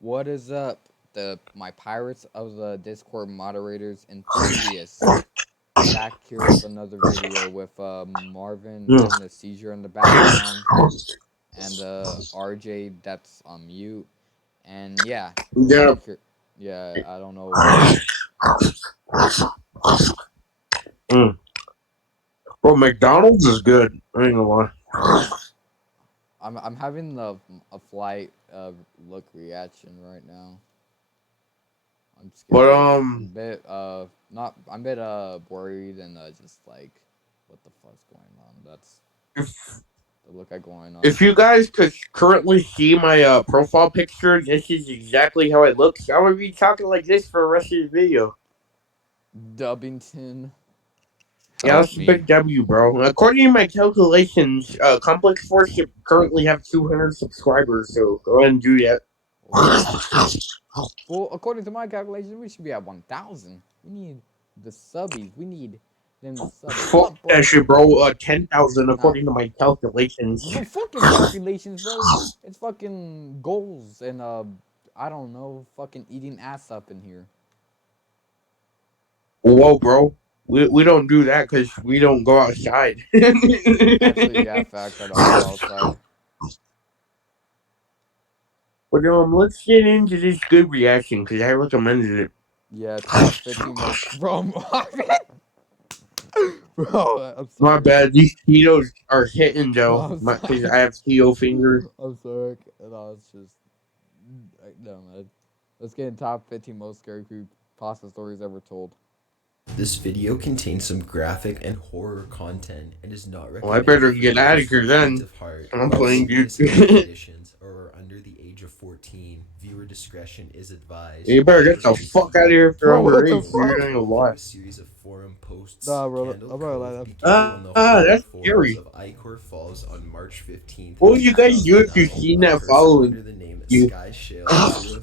What is up? My Pirates of the Discord moderators enthusiasts back here with another video with Marvin Mm. having a seizure in the background and RJ that's on mute. And yeah, Yeah. yeah, I don't know what. Mm. Bro, McDonald's is good. I ain't gonna lie. I'm having a flight look reaction right now. I'm But scared. I'm a bit not. I'm a bit worried and just like, what the fuck's going on? That's if the look I going on. if you guys could currently see my profile picture, this is exactly how it looks. I'm gonna be talking like this for the rest of the video. Dubbington, Yeah, help that's a me. big W, bro. According to my calculations, Complex Force should currently have 200 subscribers, so go ahead and do that. Oh, well, according to my calculations, we should be at 1,000. We need the subbies. We need them to sub Fuck up, that bro. shit, bro. 10,000 Nah, according to my calculations. no fucking calculations, bro. It's fucking goals and I don't know, fucking eating ass up in here. Whoa, bro. We don't do that because we don't go outside. Actually, yeah, facts. I don't go outside. But let's get into this good reaction because I recommended it. Yeah, top 15 most. Bro, bro, I'm My sorry. bad. These Tito's are hitting No, though. I'm Because sorry. I have Tito fingers. I'm sorry. No, it's just. No, man. Let's get in top 15 most scary creepy pasta stories ever told. This video contains some graphic and horror content and is not Well, I better recommended for get out of those here faint then. of heart, I'm have playing you. serious health conditions, or are under the age of 14. Viewer discretion is advised. You better get the Purchase fuck out of here if you're Bro, what the underage, dude. fuck? I ain't gonna into lie. a series of forum posts. Nah, bro. Candle I'm not gonna lie. Cove began on the horror That's forums scary. of Icor Falls on March 15th, What would you guys do if you 2009. seen A that person following under the name you?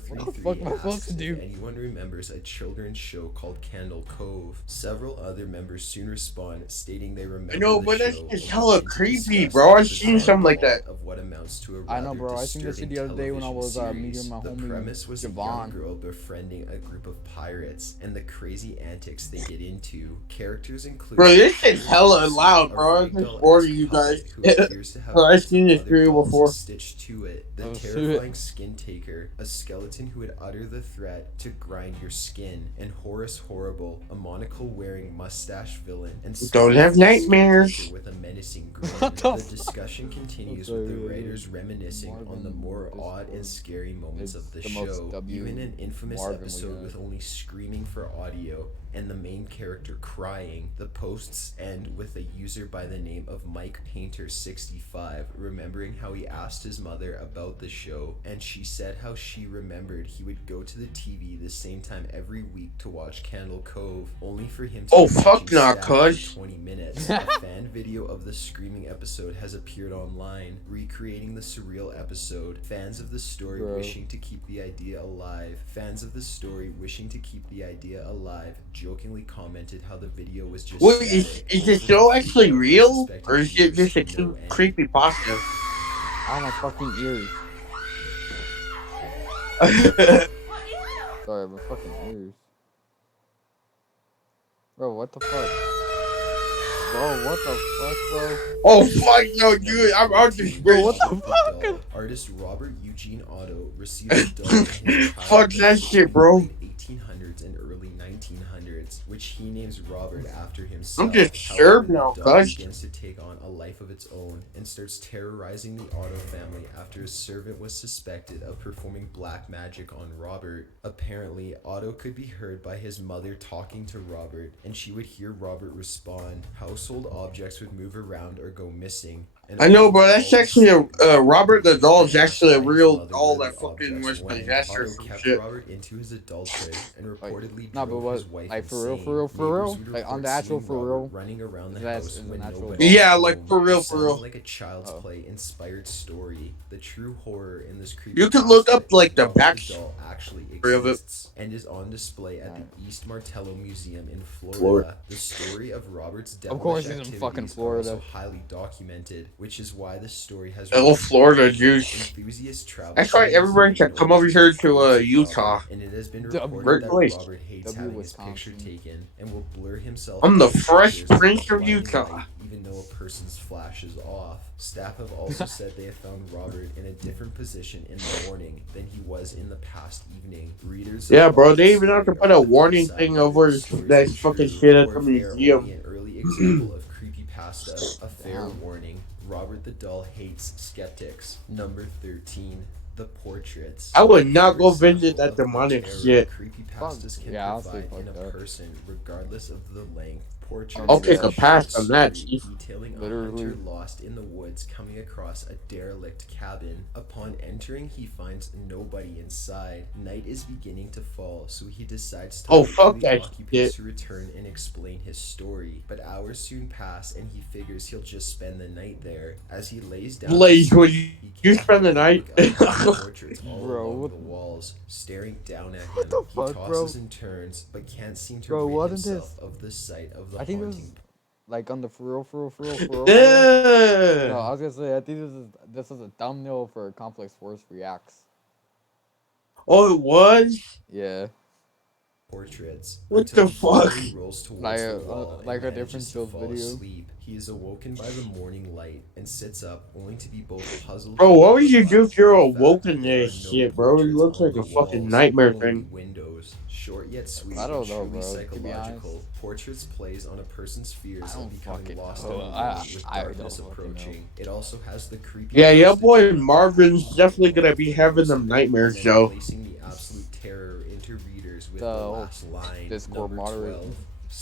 What the fuck Skyshale033 am I supposed to asks if do? anyone remembers a children's show called Candle Cove. Several other members soon respond, stating they I remember know, the but that's show just and hella begin to creepy, discuss bro. the I've seen bizarre something like that. plot of what amounts to a I know, rather bro. I seen this shit disturbing the other day when I television was meeting series. my The homie premise was a young Javon. girl befriending a group of pirates and the crazy antics they get into. Characters include Bro, a this shit's pirate hella Lucy, loud, a bro. I'm rag just doll-esque warning you guys. puppet who appears to have I've bits of seen this other video dolls before. stitched to it. The Oh, terrifying shit. skin taker, a skeleton who would utter the threat to grind your skin, and Horace Horrible, a monocle-wearing mustache villain, and Don't have scary-faced skin taker nightmares. with a menacing grin. What the The fuck? discussion I'm continues with the sorry. writers reminiscing on the Marvin more odd and Discord. scary moments It's of the the most show. W Even an infamous Marvin we episode got. with only screaming for audio and the main character crying. The posts end with a user by the name of Mike Painter 65 remembering how he asked his mother about the show, and she said how she remembered he would go to the TV the same time every week to watch Candle Cove, only for him to Oh, be watching fuck nah, Stab for cuz. 20 minutes. A fan video of the screaming episode has appeared online, recreating the surreal episode. Fans of the story Bro. wishing to keep the idea alive. Fans of the story wishing to keep the idea alive jokingly commented how the video was just Wait, static, is the over the show freak actually out by real? suspected Or is it viewers just a to no cute end. creepy pasta? Ow, my fucking ears. Sorry, my fucking ears. Bro, what the fuck? Bro, what the fuck, bro? Oh, fuck no, dude. I'm just Bro, what rich. the fuck? Artist Robert Eugene Otto received a doll in his Fuck childhood that shit, in bro. the late 1800s and early 1900s, which he names Robert after himself. I'm just However, disturbed the now, doll cuz. begins to take on a life of its own and starts terrorizing the Otto family after a servant was suspected of performing black magic on Robert. Apparently, Otto could be heard by his mother talking to Robert, and she would hear Robert respond. Household objects would move around or go missing. And I know, Otto bro. would That's always actually say a over and Robert the over doll again is actually a why his real mother doll where that the fucking objects was went. possessed or Otto some kept shit. Robert into his adulthood and Like, reportedly nah, but drove what? his wife Like, for insane. real, for Neighbors real? would Like, on report the actual, seeing for Robert real? running around the Is that house is an when actual nobody doll? Yeah, was like home. for real, It for sounded real. like a child's Oh. play inspired story. The true horror in this You could look creepypasta up is like the Robert the back. doll actually of it. exists and is on display at the Alright. East Martello Museum in Florida. Florida. The story of Robert's Of devilish course he's in fucking activities are also Florida. highly documented, which is why the story has Oh, remained Florida popular. juice. Enthusiasts travel That's to why the everybody museum can in come order over to here take to photos of Utah. Robert, and it has been reported Great W. that place. Robert hates W. having his picture Wisconsin. taken and will blur himself I'm out the of Fresh pictures with Prince a of blinding Utah. light, even though a person's flash is off. Staff have also said they have found Robert in a different position in the morning than he was in the past evening. Readers of Yeah, bro. Robert's They even have to story put are a left warning undecided thing whether over these stories that are fucking true shit at or the if they are only museum. an early example of creepypasta. A fair Damn. warning: Robert the Doll hates skeptics. Number 13. The portraits. I would A not pure go visit example that of the demonic terror shit. Fuck. creepypastas can Yeah, I'll say provide in fuck a that. person, regardless of the length. I I'll Portraits mean, is take a a yeah, pass short on that, story chief. detailing a hunter literally. lost in the woods coming across a derelict cabin. Upon entering, he finds nobody inside. Night is beginning to fall, so he decides to Oh, wait for fuck the that occupants shit. to return and explain his story. But hours soon pass, and he figures he'll just spend the night there. As he lays down to Blaze, would sleep, you he can't spend the help but night? look up at the portraits all Bro, along what, the walls, staring down at what him. the He fuck, bro? tosses and turns, but can't seem to Bro, rid wasn't himself this? of the sight of the I think this haunting. is like on the for real. No, Yeah. I was gonna say I think this is a thumbnail for Complex Force Reacts. Oh, it was? Portraits Yeah, What until the he fuck? finally rolls towards the wall and like a different manages to chills fall video. asleep. He is awoken by the morning light and sits up, only to be both puzzled Bro, and what would you do horrified if by you're the fact awoken that to there are this no shit, bro? It portraits looks on like the a fucking walls, nightmare only thing. windows. Short yet sweet I and don't know, truly bro. To be honest, psychological, Portraits plays on a person's I fears of don't becoming fucking lost and know. alone with I don't darkness fucking know. approaching. It also has the Yeah, your creepypasta boy charm of Marvin's opening definitely one gonna of be the having most of them it and nightmares, then though. placing the absolute terror into readers with the The last line. Discord Number moderate 12.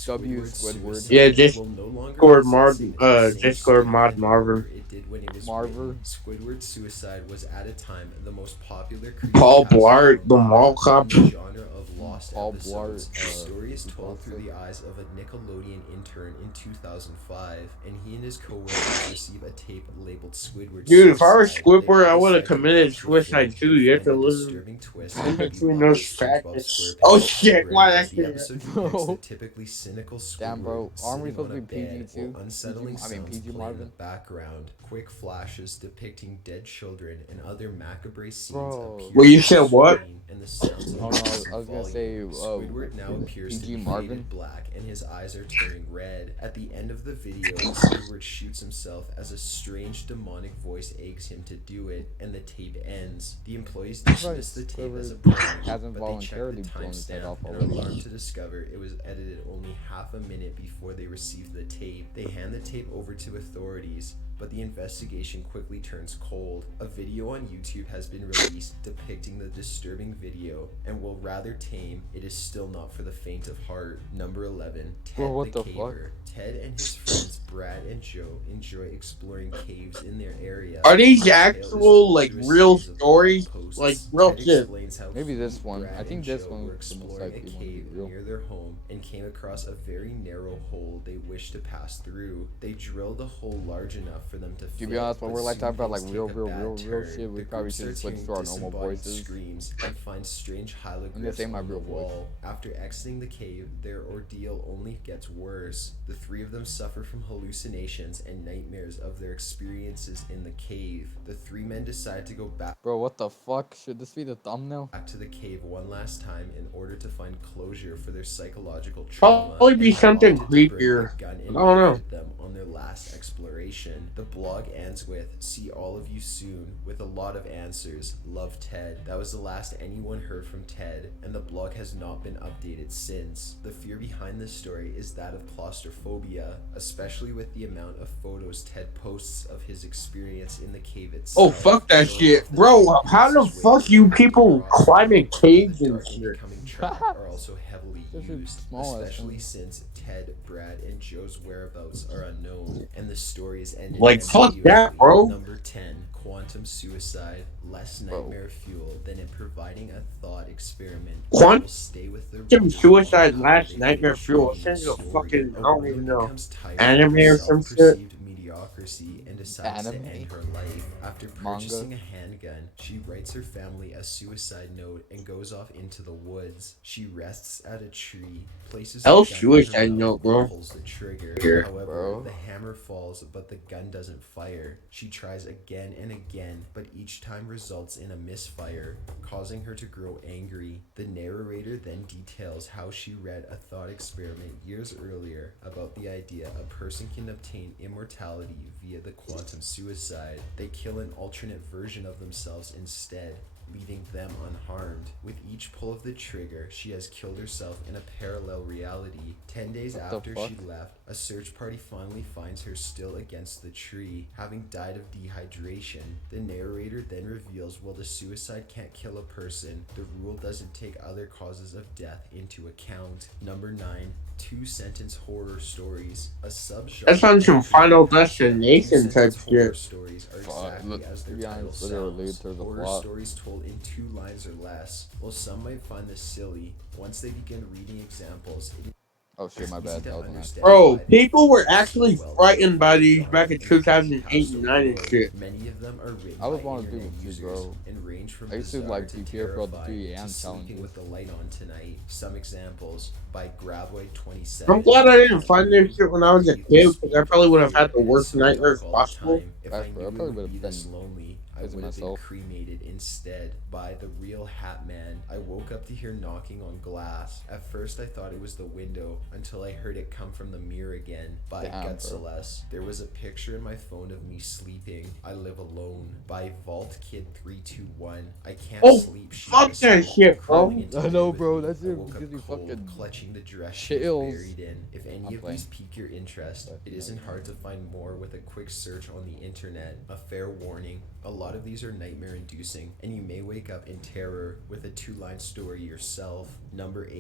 W Squidward's Squidward Yeah, suicide will no longer possessing the same Discord strength mod and horror Marvin. it did when it was Marver. written. Squidward's suicide was at a time the most popular Paul creepypasta Blart, on the mall Reddit cop. in the genre of lost Paul Blart. episodes. The story is told through Creepypasta. the eyes of a Nickelodeon intern in 2005, and he and his coworkers receive a tape labeled Squidward's Dude, if I were suicide. They Squidward, all I would have decide to committed watch the suicide film, too. but You have find to a live disturbing twist in that could be between brought to those SpongeBob faggots. Oh SquarePants' shit, program. why that The shit? episode depicts the Bro, typically cynical damn, Squidward bro. Aren't we sitting supposed on a to be PG bed while too? unsettling sounds PG play in the Marvin. background. Quick flashes depicting dead children and other macabre scenes Bro. appear Well, you on the said what? screen, and the sounds Oh no, increase I in was gonna say volume. Squidward now appears to PG be Marvin. faded black, and his eyes are turning red. At the end of the video, Squidward shoots himself as a strange demonic voice eggs him to do it, and the tape ends. The employees dismiss the tape as a prank, Hasn't but they check the voluntarily blown his head timestamp off and are already. alarmed to discover it was edited only half a minute before they received the tape. They hand the tape over to authorities, but the investigation quickly turns cold. A video on YouTube has been released depicting the disturbing video, and while rather tame, it is still not for the faint of heart. Number 11. Ted Bro, what the the fuck? Caver. Ted and his friends Brad and Joe enjoy exploring caves in their area. Are these The tale is actual, told like, through a real series of blog stories? Like, posts. real Ted shit. explains how Maybe he, this one. Brad, I think and this Joe one were is the most exploring a likely one to be cave real. near their home and came across a very narrow hole they wished to pass through. They drilled a hole large enough for them to fit. To be honest, when but we're like soon talking about like things real take a bad turn. shit, we The probably group should starts switch hearing to our normal disembodied voices. screams and finds strange And this hieroglyphs ain't my on the real voice. wall. After exiting the cave, their ordeal only gets worse. The three of them suffer from hallucinations and nightmares of their experiences in the cave. The three men decide to go back Bro, what the fuck? Should this be the thumbnail? to the cave one last time in order to find closure for their psychological trauma, Probably be and have something opted to bring the creepier. gun I and don't knife know. with them on their last exploration. The blog ends with "See all of you soon" with a lot of answers. Love, Ted. That was the last anyone heard from Ted, and the blog has not been updated since. The fear behind this story is that of claustrophobia, especially with the amount of photos Ted posts of his experience in the cave itself. Oh, fuck that showing shit. off the Bro, tight how the passageway fuck to the you haunted people crossroad climbing and caves the and dark and shit? becoming trap are also heavily This is used, small ass especially thing. since Ted, Brad, and Joe's whereabouts are unknown, and the story is ended Like, fuck that, ambiguously. bro. Number 10. Quantum suicide. Less nightmare fuel than in providing a thought experiment that will stay with the Quantum reader suicide long after last they nightmare finish fuel. reading the This is a story. fucking, I A don't woman even know, becomes tired of anime her or some shit. self-perceived mediocrity bureaucracy and decides to Anime? end her life. After Manga? purchasing a handgun, she writes her family a suicide note and goes off into the woods. She rests at a tree, places her Hell, gun in her suicide mouth, note, and bro. pulls the trigger. However, Bro. the hammer falls, but the gun doesn't fire. She tries again and again, but each time results in a misfire, causing her to grow angry. The narrator then details how she read a thought experiment years earlier about the idea a person can obtain immortality via the quantum suicide. They kill an alternate version of themselves instead, leaving them unharmed. With each pull of the trigger, she has killed herself in a parallel reality. 10 days What the after fuck? she left, a search party finally finds her still against the tree, having died of dehydration. The narrator then reveals while the suicide can't kill a person, the rule doesn't take other causes of death into account. Number 9. Two-sentence horror stories. A subgenre That sounds some of Final creepypasta. Destination type Two-sentence horror shit. stories are Fuck, exactly look, as to their be title honest, literally, sounds. there's a Horror plot. stories told in 2 lines or less. While some might find this silly, once they begin reading examples, it Oh shit, my is bad. easy That to was an accident. understand Bro, why they people were feel actually so well frightened by for the these genre back in the 2008 and creepypasta 9 and world. shit. Many of them are written I was by wanting to do internet it too, users bro. and range from I used to bizarre like to PPF for the 3 terrifying AM to sleeping challenges. with the light on tonight. Some examples by Graboid27. I'm glad I didn't find this shit when I was a Breathe kid with because I speed probably and would have fear, had the and it's worst so dark nightmares all the possible. time. If Facts, I bro. knew I it probably would would be have this been lonely, I pissing would have been myself. cremated instead. By the Real Hat Man. I woke up to hear knocking on glass. At first I thought it was the window until I heard it come from the mirror again. By Damn, bro. Gutseless. There was a picture in my phone of me sleeping. I Live Alone. By Vault Kid 321. I can't Oh, sleep. She fuck that shit, bro. into I bed know, with bro. me. That I shit woke up gives me cold, fucking clutching the dress she was chills. buried in. If any I'm of playing. these pique your interest, But, it you know, isn't hard to find more with a quick search on the internet. A fair warning, a lot of these are nightmare inducing, and you may wake up in terror with a 2-line story yourself. Number 8,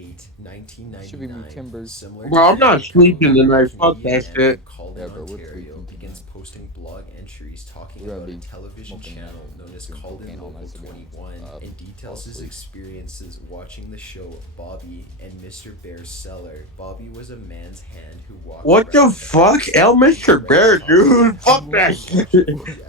Should be me 1999. timbers. Similar Bro, I'm to not Kevin sleeping Cody, a tonight. Fuck Canadian that man shit. from Calden, Yeah, bro, we're Ontario, sleeping begins tonight. posting blog entries talking We're gonna about a be television smoking channel known as doing Calden cocaine all Local night, to be honest. 21 and details fall his asleep. experiences watching the show Bobby and Mr. Bear's Cellar. Bobby was a man's hand who walked What the around fuck? El Mr. Bear, dude. Fuck that shit.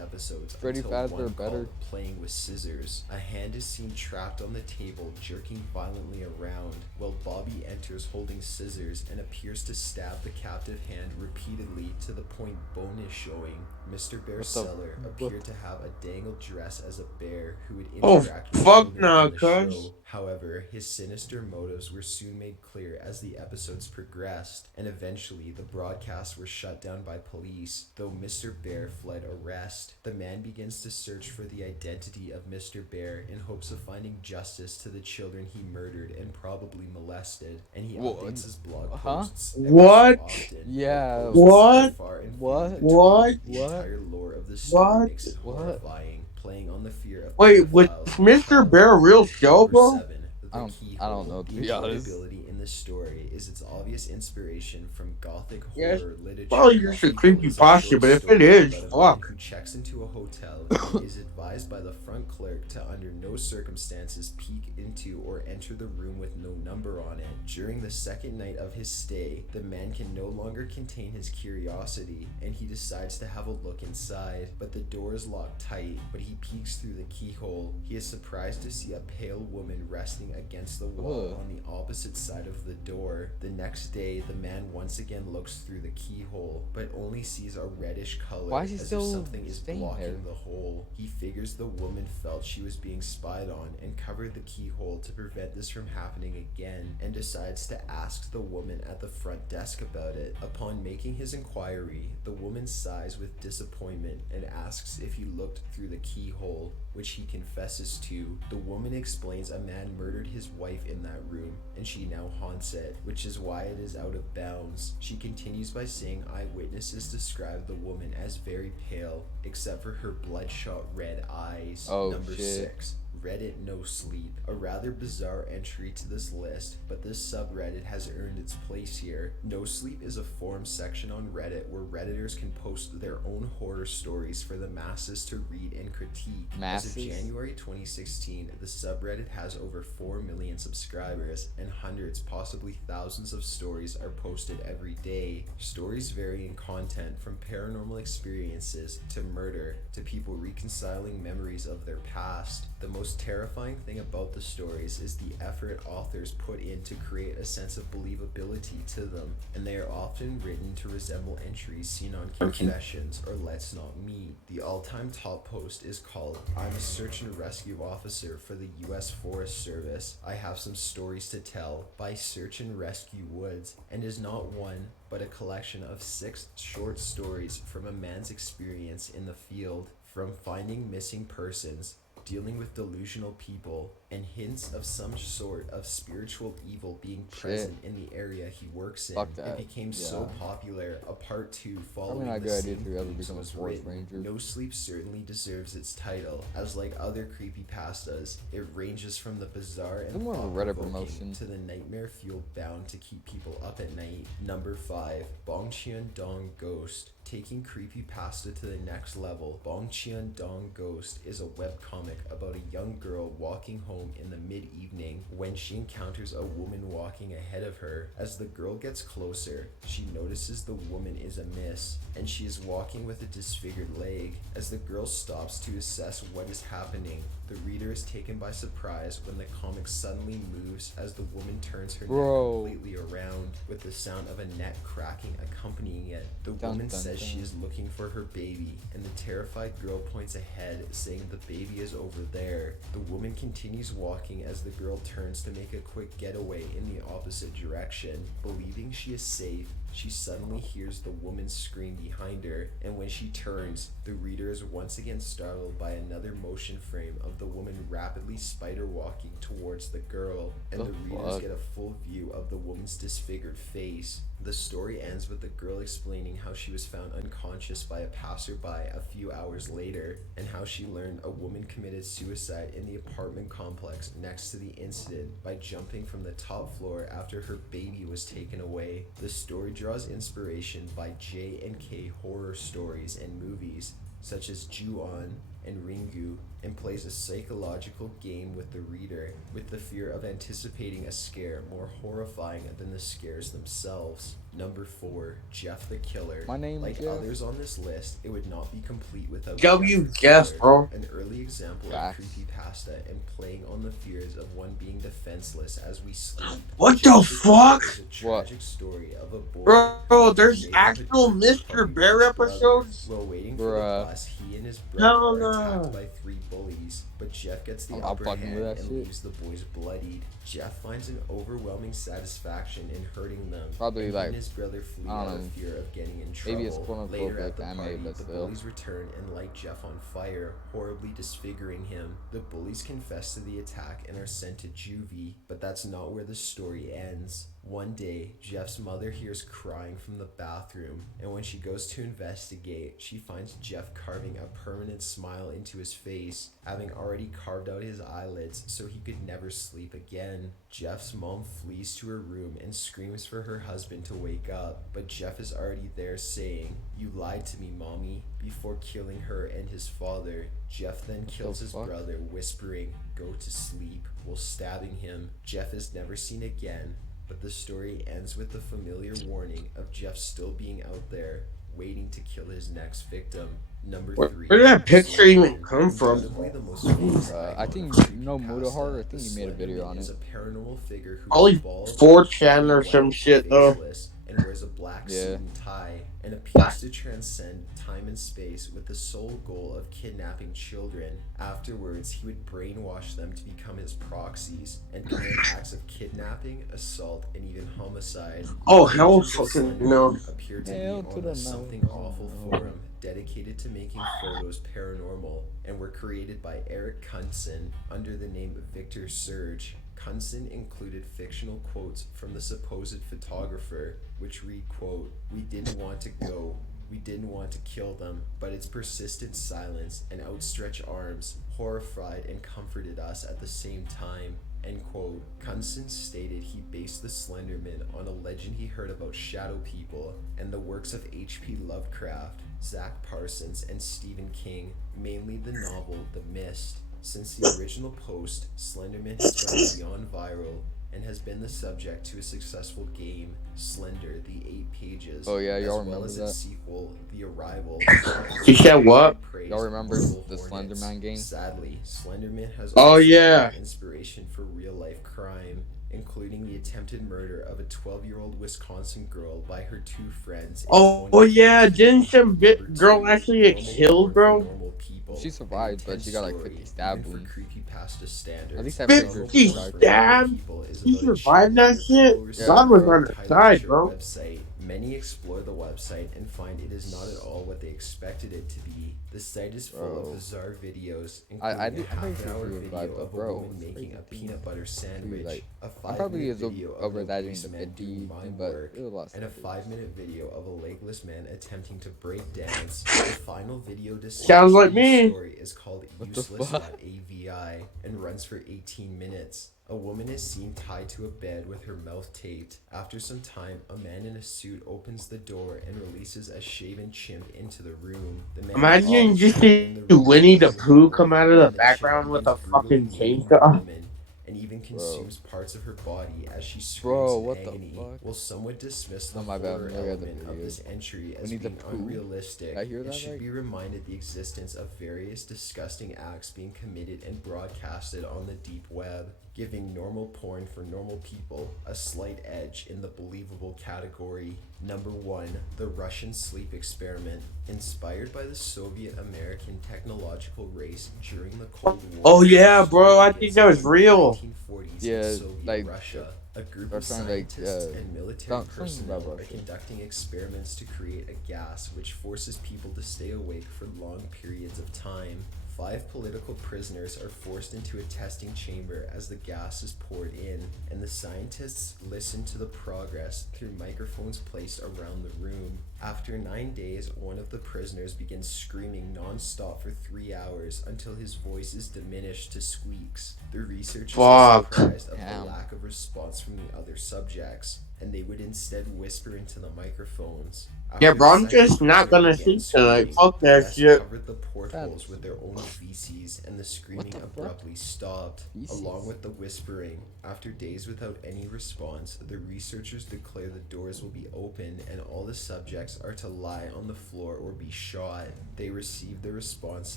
episodes Freddy until Fazbear one better. called Playing with Scissors. A hand is seen trapped on the table, jerking violently around, while Bobby enters holding scissors and appears to stab the captive hand repeatedly to the point bone is showing. Mr. Bear's Cellar appeared to have a dangled dress as a bear who would Oh, interact with fuck children nah, on the cuz. show. However, his sinister motives were soon made clear as the episodes progressed, and eventually the broadcasts were shut down by police, though Mr. Bear fled arrest. The man begins to search for the identity of Mr. Bear in hopes of finding justice to the children he murdered and probably molested, and he updates his blog posts every What? so often. Yeah. The posts What? are far and few What? between. What? The What? entire lore of the story What? makes it What? horrifying, playing on the fear of Wait, was pedophiles and Mr. child Bear a real labor. show, Number bro? 7, The Keyhole. I don't know, to The be honest. enjoyability in this story is its obvious inspiration from gothic Yes, horror literature. probably just a Keyhole is creepypasta, short but if it story is, about a man fuck. who checks into a hotel and is advised by the front clerk to under no circumstances peek into or enter the room with no number on it. During the second night of his stay, the man can no longer contain his curiosity, and he decides to have a look inside, but the door is locked tight. But he peeks through the keyhole. He is surprised to see a pale woman resting against the wall on the opposite side of the door. The next day, the man once again looks through the keyhole, but only sees a reddish color. Why is he as still if something is staying blocking there? the hole. He figures the woman felt she was being spied on and covered the keyhole to prevent this from happening again, and decides to ask the woman at the front desk about it. Upon making his inquiry, the woman sighs with disappointment and asks if he looked through the keyhole, which he confesses to. The woman explains a man murdered his wife in that room, and she now haunts it, which is why it is out of bounds. She continues by saying eyewitnesses describe the woman as very pale, except for her bloodshot red eyes. Oh, Number shit. 6. Reddit No Sleep, a rather bizarre entry to this list, but this subreddit has earned its place here. No Sleep is a forum section on Reddit where Redditors can post their own horror stories for the masses to read and critique. As of Masses? January 2016, the subreddit has over 4 million subscribers, and hundreds, possibly thousands of stories are posted every day. Stories vary in content from paranormal experiences to murder to people reconciling memories of their past. The most terrifying thing about the stories is the effort authors put in to create a sense of believability to them, and they are often written to resemble entries seen on Confessions or Let's Not Meet. The all-time top post is called "I'm a search and rescue officer for the U.S. Forest Service. I have some stories to tell" by Search and Rescue Woods, and is not one but a collection of 6 short stories from a man's experience in the field, from finding missing persons, dealing with delusional people, and hints of some sort of spiritual evil being present in the area he works in. Fuck that. It became so popular, a part 2 following not a the good idea same to ever themes become a was forest written. ranger. No Sleep certainly deserves its title, as like other creepypastas, it ranges from the bizarre and more of a Reddit thought-provoking promotion. to the nightmare-fueled bound to keep people up at night. Number 5, Bong Qian Dong Ghost. Taking creepypasta to the next level, Bong Qian Dong Ghost is a webcomic about a young girl walking home in the mid-evening when she encounters a woman walking ahead of her. As the girl gets closer, she notices the woman is amiss, and she is walking with a disfigured leg. As the girl stops to assess what is happening, the reader is taken by surprise when the comic suddenly moves as the woman turns her neck completely around, with the sound of a neck cracking accompanying it. The woman says she is looking for her baby, and the terrified girl points ahead, saying the baby is over there. The woman continues walking as the girl turns to make a quick getaway in the opposite direction. Believing she is safe, she suddenly hears the woman scream behind her, and when she turns, the reader is once again startled by another motion frame of the woman rapidly spider walking towards the girl, and the readers get a full view of the woman's disfigured face. The story ends with the girl explaining how she was found unconscious by a passerby a few hours later, and how she learned a woman committed suicide in the apartment complex next to the incident by jumping from the top floor after her baby was taken away. The story draws inspiration by J&K horror stories and movies such as Ju-on and Ringu, and plays a psychological game with the reader, with the fear of anticipating a scare more horrifying than the scares themselves. Number 4, Jeff the Killer. My name like is Jeff. Others on this list, it would not be complete without Jeff, bro. an early example of creepypasta and playing on the fears of one being defenseless as we sleep. What Jeff the fuck? Is a tragic story of a boy Bro, there's actual Mr. Bear episodes? While waiting for the bus, he and his Hell brother are no. attacked by 3 bullies, but Jeff gets the I'm upper fucking hand with that and shit. leaves the boys bloodied. Jeff finds an overwhelming satisfaction in hurting them. Probably and he like, and his brother flee I out don't of know, fear of getting in trouble. maybe it's quote-unquote Later like at the anime, party, but the still. bullies return and light Jeff on fire, horribly disfiguring him. The bullies confess to the attack and are sent to juvie, but that's not where the story ends. One day, Jeff's mother hears crying from the bathroom, and when she goes to investigate, she finds Jeff carving a permanent smile into his face, having already carved out his eyelids so he could never sleep again. Jeff's mom flees to her room and screams for her husband to wake up, but Jeff is already there saying, "You lied to me, mommy," before killing her and his father. Jeff then kills his brother, whispering, "Go to sleep," while stabbing him. Jeff is never seen again, but the story ends with the familiar warning of Jeff still being out there, waiting to kill his next victim. Number 3. Where did that picture even come from? Undoubtedly the most famous I icon think of No Muda creepypasta, Horror. I the think you made a video Slender on Man is it. a paranormal figure who Probably is bald, 4chan or white, some shit though. faceless, and wears a black Yeah. suit and tie, and appears to transcend time and space with the sole goal of kidnapping children. Afterwards, he would brainwash them to become his proxies and commit acts of kidnapping, assault, and even homicide. Oh, hell Agents of fucking Slender no. Man appear to Hell be to on the a Something no. Awful forum dedicated to making photos paranormal, and were created by Eric Kunson under the name Victor Surge. Kunson included fictional quotes from the supposed photographer, which read, quote, "We didn't want to go. We didn't want to kill them, but its persistent silence and outstretched arms horrified and comforted us at the same time. End quote. Kunsten stated he based the Slenderman on a legend he heard about shadow people and the works of H.P. Lovecraft, Zach Parsons, and Stephen King, mainly the novel The Mist. Since the original post, Slenderman has gone beyond viral and has been the subject to a successful game, Slender, the Eight Pages, Oh yeah, as y'all well remember as its that? sequel, The Arrival, which He received said widely what? Y'all praised from remember Marble the Slender Hornets. Man game? Sadly, Slenderman has Oh also been yeah. an inspiration for real life crime, including the attempted murder of a 12-year-old Wisconsin girl by her two friends in Oh yeah. Didn't 2014. some Number girl 2, actually get Normal killed, Porn for bro? Normal She People, an survived, but intense she got like 50 story, stab even for wounds. creepypasta At standards. least I'm pretty sure Normal she 50 Porn survived for it. Normal stabs? People is He about a survived chamber that where shit? people receive Yeah, God was money on bro. to her tie their side, mature bro. website. Many explore the website and find it is not at all what they expected it to be. The site is full of Bro. bizarre videos, I including a did, I'm pretty half an sure she hour video revived, of but a bro, woman it's making crazy a too. peanut butter Too sandwich, like, a I'm 5 probably minute is video of an over exaggerating obese the man doing 50 thing, mime but work, it was a lot of and a stab wounds. 5 minute video of a legless man attempting to break dance. The final video Sounds dispatched like in the me. story is called What the fuck? useless.avi and runs for 18 minutes. A woman is seen tied to a bed with her mouth taped. After some time, a man in a suit opens the door and releases a shaven chimp into the room. The man Oh, Imagine begins just describing see the room Winnie the as a Pooh come hole, out of the and the chimp background with begins a brutally fucking maiming the chainsaw. woman and even bro. consumes parts of her body as she screams Bro, in what the agony. fuck? Will somewhat dismiss the Oh my bad, I'm horror looking at the element of video. this entry as Winnie the being Pooh? Did I unrealistic, hear it that should right? be reminded the existence of various disgusting acts being committed and broadcasted on the deep web, giving normal porn for normal people a slight edge in the believable category. Number 1, the Russian sleep experiment. Inspired by the Soviet American technological race during the Cold War, Oh the yeah, story bro. I think begins that in the was late real. 1940s in Yeah, Soviet like, Russia. A group they're of trying to like, scientists and military something about personnel are Russia. conducting experiments to create a gas which forces people to stay awake for long periods of time. 5 political prisoners are forced into a testing chamber as the gas is poured in, and the scientists listen to the progress through microphones placed around the room. After 9 days, one of the prisoners begins screaming non-stop for 3 hours until his voice is diminished to squeaks. The researchers are Fuck. surprised of the Damn. lack of response from the other subjects, and they would instead whisper into the microphones. Yeah, After the bro. I'm second just not prisoner gonna began sleep tonight. screaming, Fuck the that rest shit. covered the portholes That's with their own feces, and the what screaming the fuck? abruptly stopped. Along Feces? with the whispering, after days without any response, the researchers declare the doors will be open and all the subjects are to lie on the floor or be shot. They receive the response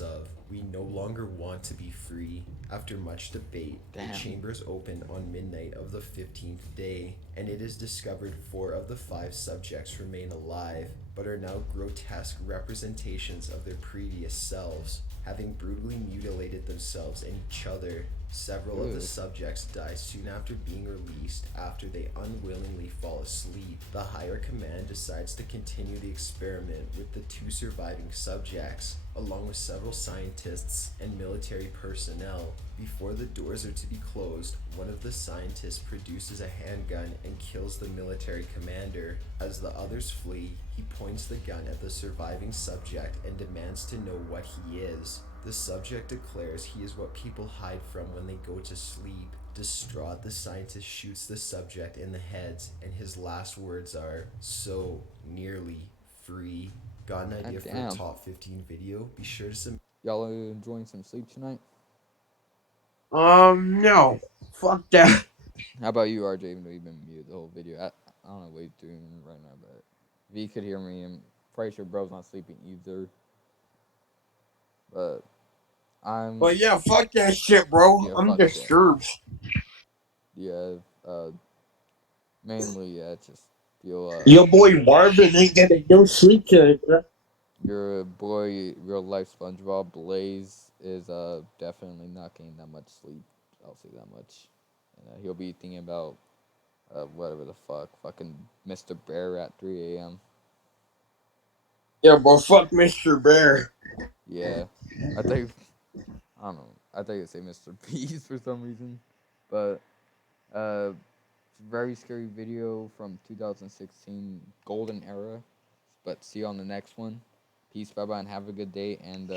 of, "We no longer want to be free." After much debate, the Damn. chambers opened on midnight of the 15th day, and it is discovered 4 of the 5 subjects remain alive, but are now grotesque representations of their previous selves, having brutally mutilated themselves and each other. Several of the Ew. subjects die soon after being released after they unwillingly fall asleep. The higher command decides to continue the experiment with the 2 surviving subjects, along with several scientists and military personnel. Before the doors are to be closed, one of the scientists produces a handgun and kills the military commander. As the others flee, he points the gun at the surviving subject and demands to know what he is. The subject declares he is what people hide from when they go to sleep. Distraught, the scientist shoots the subject in the head, and his last words are, "So nearly free." Got an God idea for a damn. top 15 video? Be sure to submit. Y'all are enjoying some sleep tonight? No. Fuck that. How about you, RJ? Even though you've been muted the whole video, I don't know what he's doing right now, but if he could hear me, I'm pretty sure bro's not sleeping either. But I'm, But yeah, fuck that shit, bro. yeah, I'm fuck that. disturbed. Yeah, mainly, yeah, just feel, Your boy Marvin ain't getting no sleep tonight, bro. your boy, real life SpongeBob Blaze is, definitely not getting that much sleep. I'll say that much. And he'll be thinking about, whatever the fuck, fucking Mr. Bear at 3 a.m. Yeah, bro. Fuck Mr. Bear. Yeah, I think I don't know. I think I'd say Mr. Beast for some reason, but very scary video from 2016, Golden Era. It's But see you on the next one. Peace, bye bye, and have a good day. And